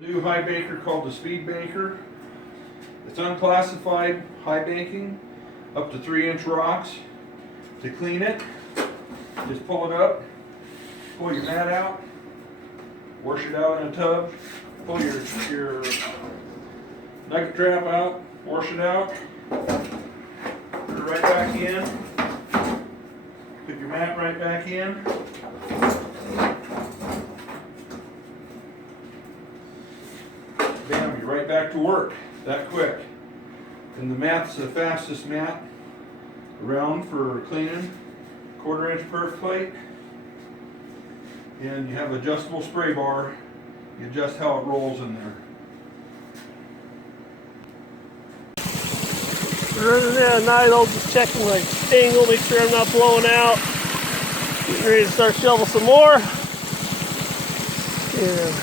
New high banker called the speed banker. It's unclassified high banking, up to 3-inch rocks. To clean it, just pull it up, pull your mat out, wash it out in a tub, pull your nugget trap out, wash it out, put it right back in, put your mat right back in. Bam, you're right back to work that quick. And the mat's the fastest mat around for cleaning. 1/4-inch perf plate. And you have adjustable spray bar. You adjust how it rolls in there. Running that at night, I'll just checking my angle, make sure I'm not blowing out. Getting ready to start shoveling some more. And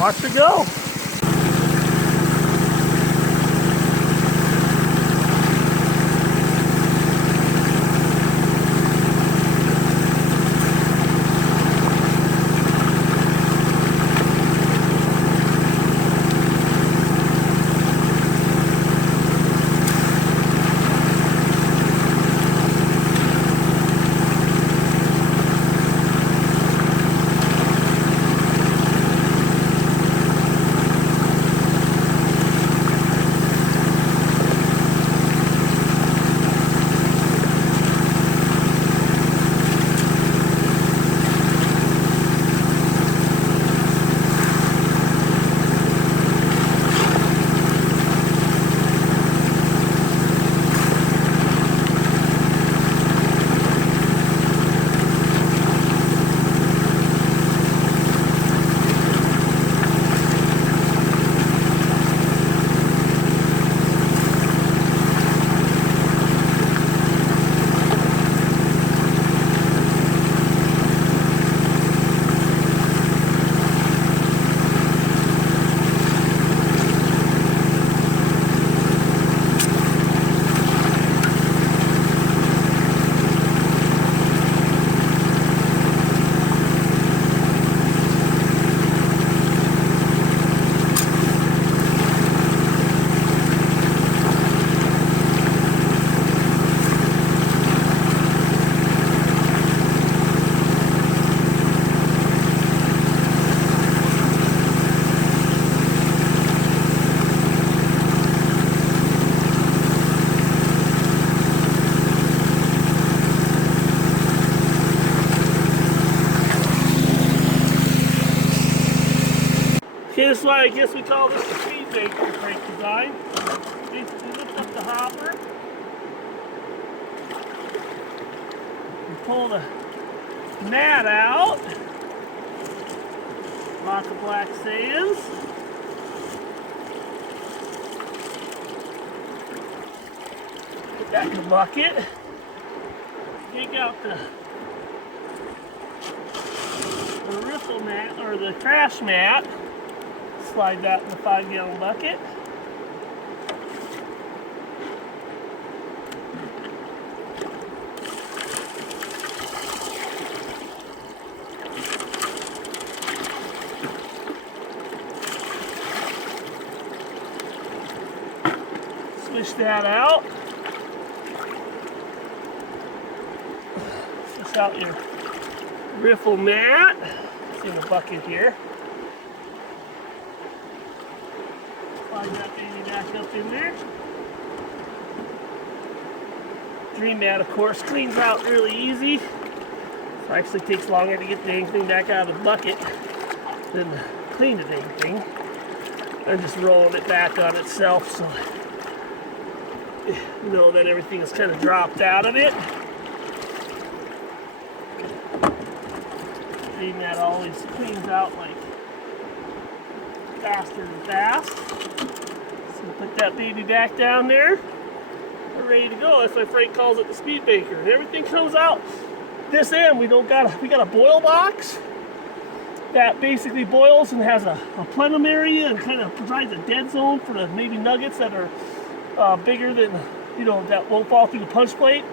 watch her go. This is why I guess we call this the speed banker brake design. Basically lift up the hopper. And pull the mat out. Lots of black sands. Put that in the bucket. Take out the riffle mat or the crash mat. Slide that in the 5-gallon bucket. Swish that out. Swish out your riffle mat. It's in the bucket here. Slide that baby back up in there. Dream mat, of course, cleans out really easy. So it actually takes longer to get the dang thing back out of the bucket than to clean the dang thing. I'm just rolling it back on itself so you know that everything is kind of dropped out of it. Dream mat always cleans out like faster and fast. So put that baby back down there. We're ready to go. That's why Frank calls it the speed banker. And everything comes out this end. We got a boil box that basically boils and has a plenum area and kind of provides a dead zone for the maybe nuggets that are bigger than, you know, that won't fall through the punch plate.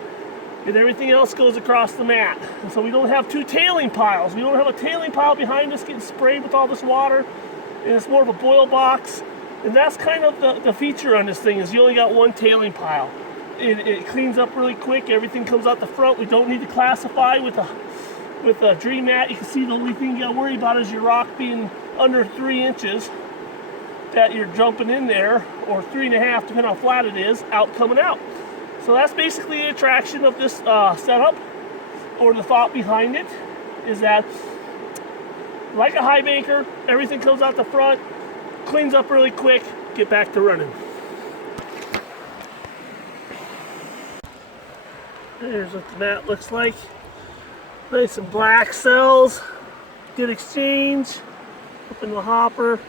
And everything else goes across the mat. And so we don't have two tailing piles. We don't have a tailing pile behind us getting sprayed with all this water. and it's more of a boil box. And that's kind of the feature on this thing, is you only got one tailing pile. It cleans up really quick. Everything comes out the front. We don't need to classify with a dream mat. You can see the only thing you gotta worry about is your rock being under 3 inches that you're jumping in there, or 3.5, depending on how flat it is, coming out. So that's basically the attraction of this setup, or the thought behind it, is that like a high banker, everything comes out the front, cleans up really quick, get back to running. There's what the mat looks like. Nice and black cells, good exchange, up in the hopper.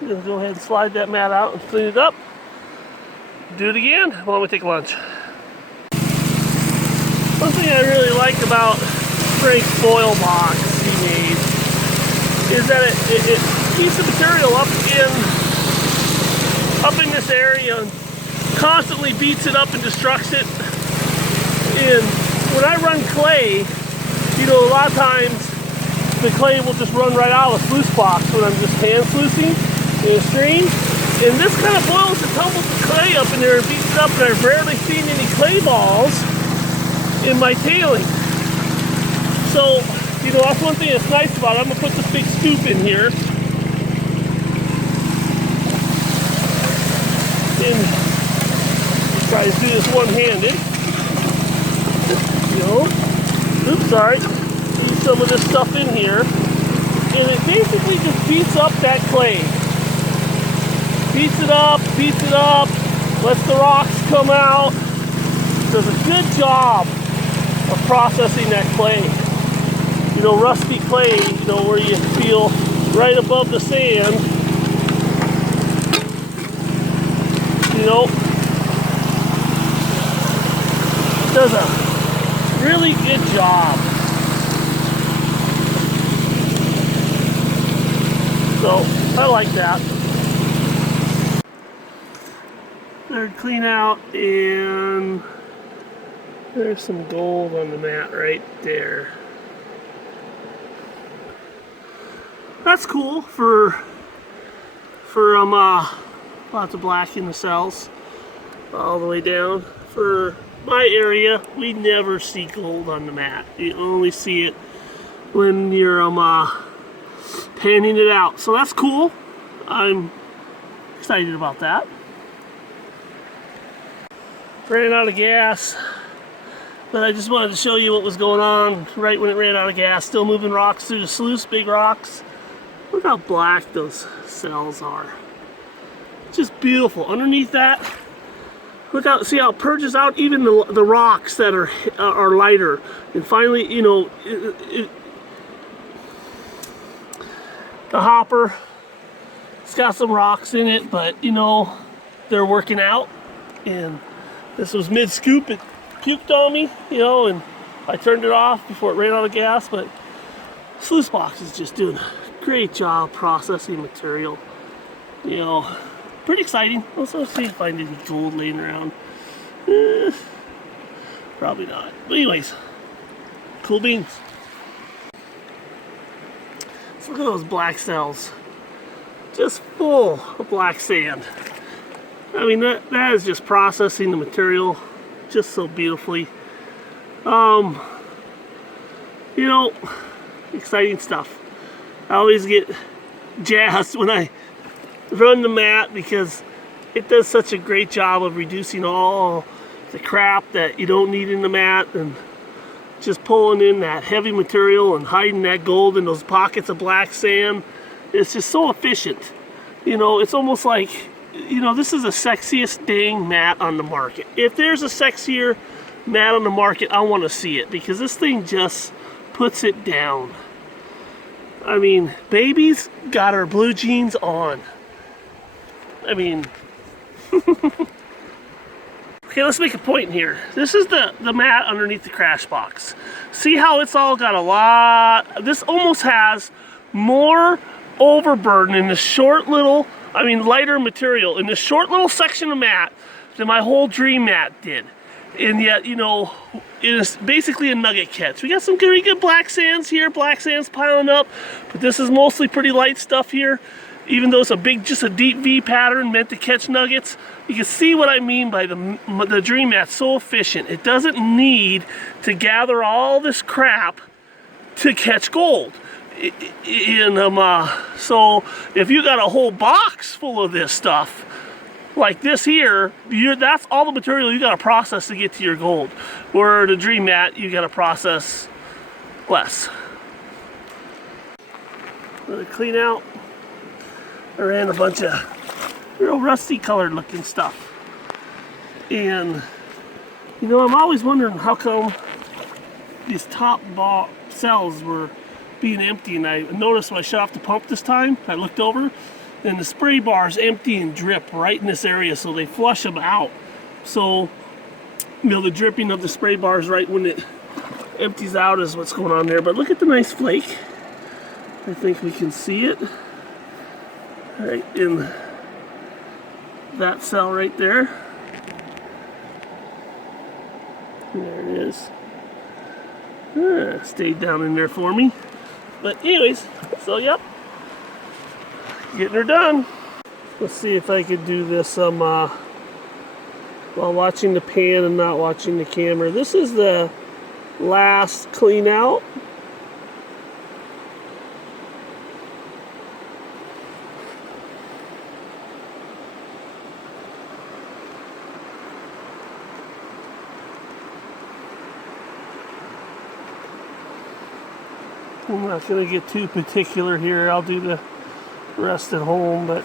I'm gonna go ahead and slide that mat out and clean it up. Do it again while we take lunch. One thing I really like about Frank's foil box he made is that it keeps the material up in this area and constantly beats it up and destructs it. And when I run clay, you know, a lot of times the clay will just run right out of the sluice box when I'm just hand sluicing in a stream. And this kind of boils and tumbles the clay up in there and beats it up, and I've rarely seen any clay balls in my tailing. So, you know, that's one thing that's nice about it. I'm gonna put this big scoop in here. And try to do this one-handed. You know, oops, sorry. Leave some of this stuff in here. And it basically just beats up that clay. Beats it up, lets the rocks come out. Does a good job of processing that clay. You know, rusty clay, you know, where you feel right above the sand. You know, does a really good job. So, I like that. Third clean out, and there's some gold on the mat right there. That's cool for lots of black in the cells all the way down. For my area, we never see gold on the mat. You only see it when you're panning it out. So that's cool. I'm excited about that. Ran out of gas, but I just wanted to show you what was going on right when it ran out of gas. Still moving rocks through the sluice, big rocks. Look how black those cells are. Just beautiful. Underneath that, look out, see how it purges out even the rocks that are lighter. And finally, you know, the hopper, it's got some rocks in it, but you know, they're working out. And this was mid-scoop, it puked on me, you know, and I turned it off before it ran out of gas, but sluice box is just doing a great job processing material. You know, pretty exciting. Let's see if I find any gold laying around. Probably not. But anyways, cool beans. Let's look at those black cells. Just full of black sand. I mean, that is just processing the material just so beautifully. You know, exciting stuff. I always get jazzed when I run the mat because it does such a great job of reducing all the crap that you don't need in the mat and just pulling in that heavy material and hiding that gold in those pockets of black sand. It's just so efficient. You know, it's almost like, you know, this is the sexiest dang mat on the market. If there's a sexier mat on the market, I want to see it because this thing just puts it down. I mean, baby's got her blue jeans on. I mean, okay, let's make a point here. This is the mat underneath the crash box. See how it's all got a lot, this almost has more overburden in this short little, I mean lighter material in this short little section of mat than my whole dream mat did. And yet, you know, it is basically a nugget catch. We got some very good black sands here, black sands piling up, but this is mostly pretty light stuff here. Even though it's a big, just a deep V pattern meant to catch nuggets, you can see what I mean by the Dream Mat's so efficient. It doesn't need to gather all this crap to catch gold. So if you got a whole box full of this stuff, like this here, that's all the material you got to process to get to your gold. Where the Dream Mat, you got to process less. Another clean out. I ran a bunch of real rusty colored looking stuff. And, you know, I'm always wondering how come these top cells were being empty. And I noticed when I shut off the pump this time, I looked over, and the spray bars empty and drip right in this area, so they flush them out. So, you know, the dripping of the spray bars right when it empties out is what's going on there. But look at the nice flake. I think we can see it right in that cell right there. There it is. Stayed down in there for me. But anyways, so yep. Getting her done. Let's see if I could do this while watching the pan and not watching the camera. This is the last clean out. I'm not going to get too particular here. I'll do the rest at home, but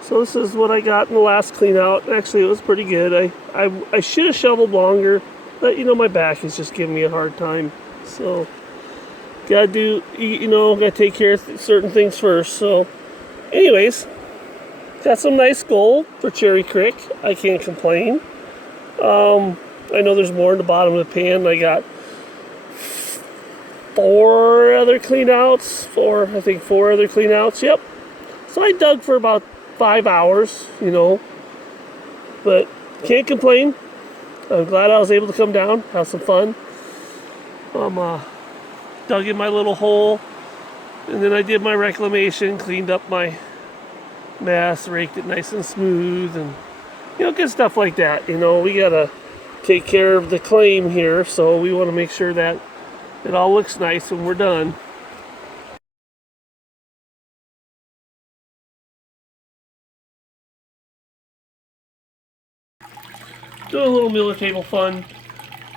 so this is what I got in the last clean out. Actually, it was pretty good. I should have shoveled longer, but you know, my back is just giving me a hard time. So gotta do, you know, gotta take care of certain things first. So anyways, got some nice gold for Cherry Creek. I can't complain. I know there's more in the bottom of the pan. I got four other clean outs. I think four other clean outs. Yep. So I dug for about 5 hours, you know, but can't complain. I'm glad I was able to come down, have some fun. Dug in my little hole, and then I did my reclamation, cleaned up my mess, raked it nice and smooth, and you know, good stuff like that. You know, we gotta take care of the claim here, so we want to make sure that it all looks nice when we're done. Doing a little Miller table fun,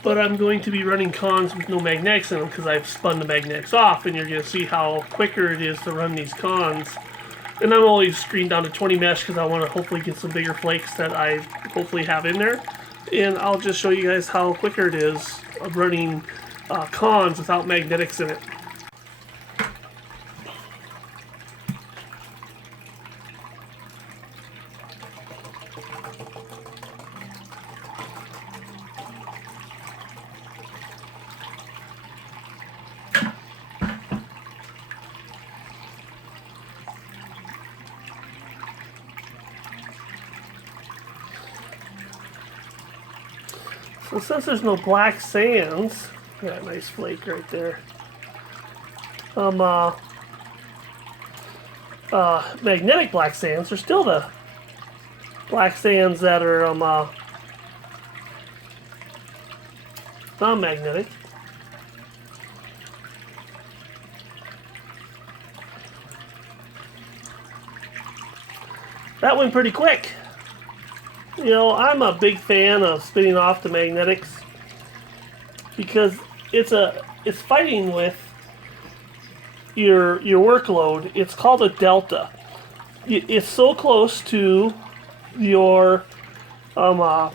but I'm going to be running cons with no magnetics in them because I've spun the magnetics off, and you're going to see how quicker it is to run these cons. And I'm only screened down to 20 mesh because I want to hopefully get some bigger flakes that I hopefully have in there. And I'll just show you guys how quicker it is of running cons without magnetics in it. So since there's no black sands, got a nice flake right there. Magnetic black sands are still the black sands that are non-magnetic. That went pretty quick. You know, I'm a big fan of spinning off the magnetics because it's fighting with your workload. It's called a delta. It's so close to your well,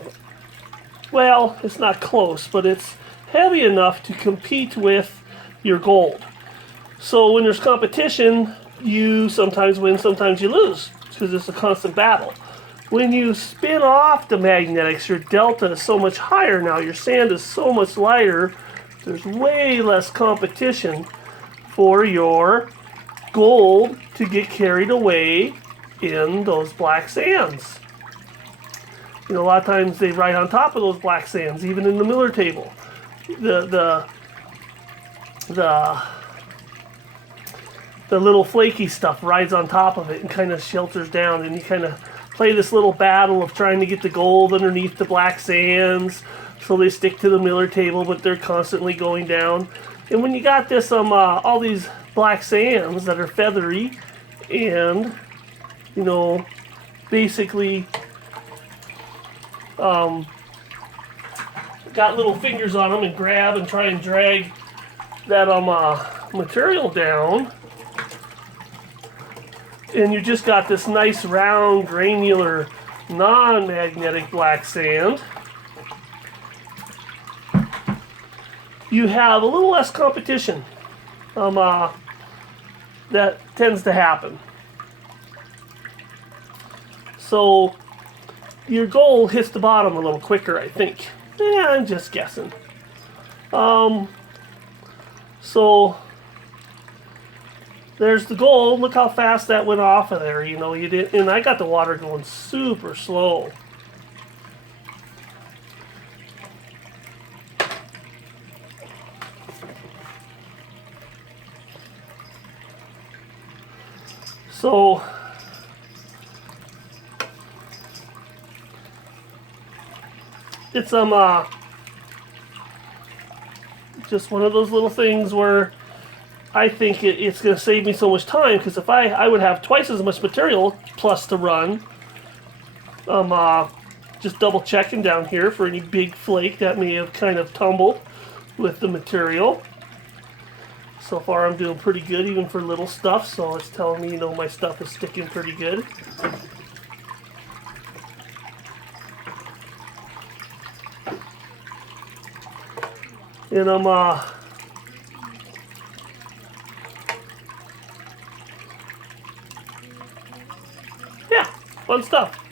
it's not close, but it's heavy enough to compete with your gold. So when there's competition, you sometimes win, sometimes you lose because it's a constant battle. When you spin off the magnetics, your delta is so much higher now. Your sand is so much lighter. There's way less competition for your gold to get carried away in those black sands. You know, a lot of times they ride on top of those black sands, even in the miller table. The little flaky stuff rides on top of it and kind of shelters down, and you kind of play this little battle of trying to get the gold underneath the black sands so they stick to the miller table, but they're constantly going down. And when you got this all these black sands that are feathery and, you know, basically got little fingers on them and grab and try and drag that material down, and you just got this nice round granular non-magnetic black sand, you have a little less competition. That tends to happen. So your goal hits the bottom a little quicker, I think. Yeah, I'm just guessing. So there's the goal. Look how fast that went off of there. You know, you did, and I got the water going super slow. So it's just one of those little things where I think it's going to save me so much time, because if I would have twice as much material plus to run. Just double checking down here for any big flake that may have kind of tumbled with the material. So far I'm doing pretty good even for little stuff, so it's telling me, you know, my stuff is sticking pretty good. And yeah, fun stuff.